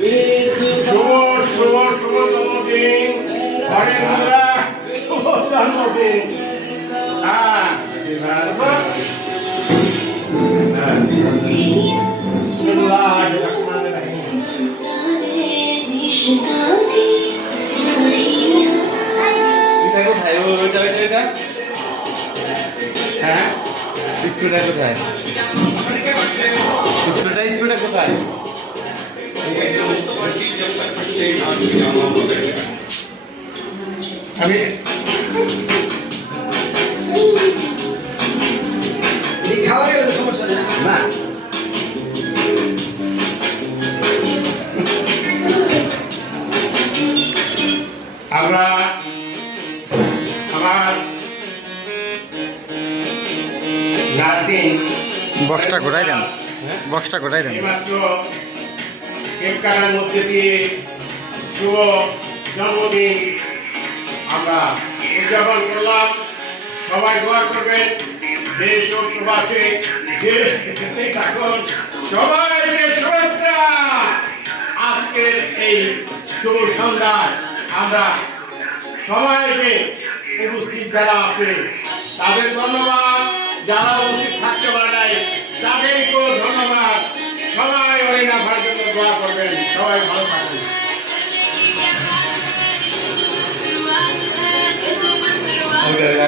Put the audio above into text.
শুভ শুভ শুভ জন্মদিন হরেন্দ্রা, শুভ জন্মদিন। বিসমিল্লাহির রহমানির রহিম। হ্যাঁ, স্কুলটা কোথায়? স্কুলটা কোথায়? আমি না আমরা আমার নাতিন বক্সটা ঘোরাই দেন, বক্সটা ঘোরাই দেন। এইমাত্র কেক কাটার মধ্যে দিয়ে শুভ জন্মদিন আমরা উদযাপন করলাম। সবাই দোয়া করবেন, দেশ ও প্রবাসে যে যেখানেই থাকুন সবাইকে শুভেচ্ছা। আজকের এই শুভ সন্ধ্যায় আমরা সবাইকে উপস্থিত যারা আছে তাদের ধন্যবাদ, যারা উপস্থিত থাকতে পারে নাই তাদেরকেও ধন্যবাদ। সবাই হরিনাথার জন্য দোয়া করবেন, সবাই ভালো থাকুন।